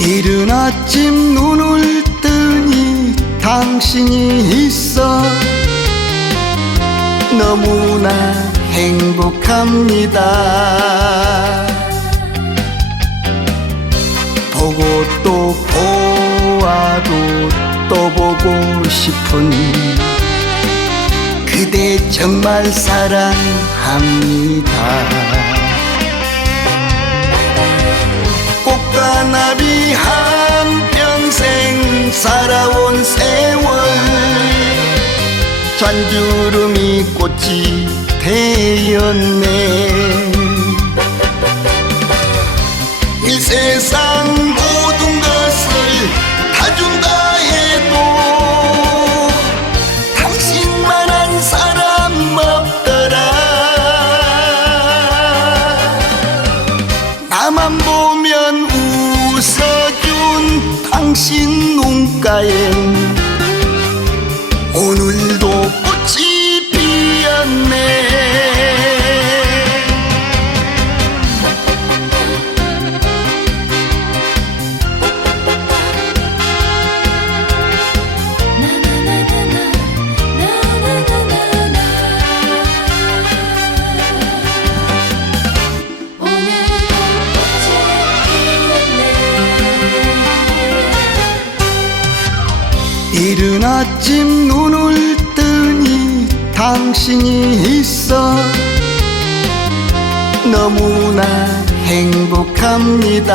이른 아침 눈을 뜨니 당신이 있어. 너무나 행복합니다. 보고 또 보아도 또 보고 싶은 그대 정말 사랑합니다. 꽃가나비 한 평생 살아온 세월. 잔주름이 꽃이 되었네 눈가엔 오늘 이른 아침 눈을 뜨니 당신이 있어. 너무나 행복합니다.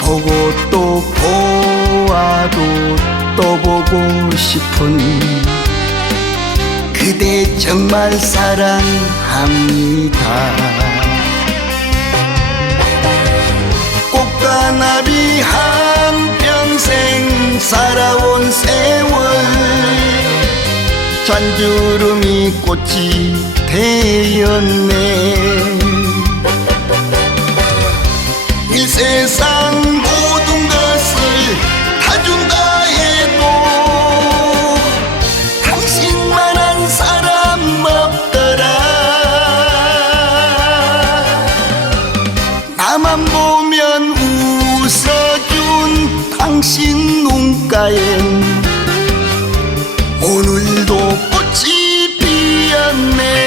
보고 또 보아도 또 보고 싶은 그대 정말 사랑합니다 한 평생 살아온 세월. 잔주름이 꽃이 되었네. 이 세상 모든 것을 다 준다 해도 당신만한 사람 없더라. 나만 당신 눈가엔 오늘도 꽃이 피었네